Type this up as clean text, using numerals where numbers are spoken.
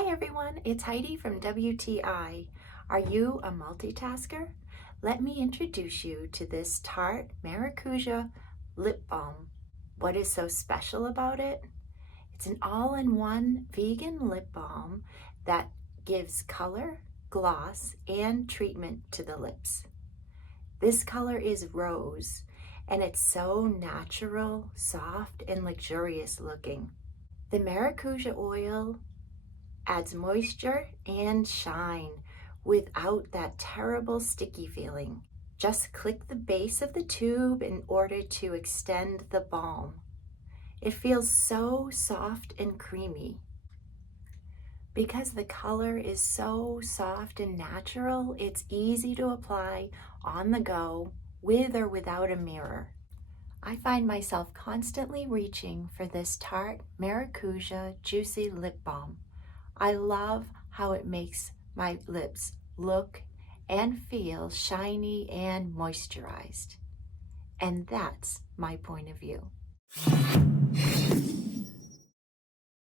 Hi everyone, it's Heidi from WTI. Are you a multitasker? Let me introduce you to this Tarte Maracuja lip balm. What is so special about it? It's an all-in-one vegan lip balm that gives color, gloss, and treatment to the lips. This color is rose, and it's so natural, soft, and luxurious looking. The Maracuja oil adds moisture and shine without that terrible sticky feeling. Just click the base of the tube in order to extend the balm. It feels so soft and creamy. Because the color is so soft and natural, it's easy to apply on the go with or without a mirror. I find myself constantly reaching for this Tarte Maracuja Juicy Lip Balm. I love how it makes my lips look and feel shiny and moisturized. And that's my point of view.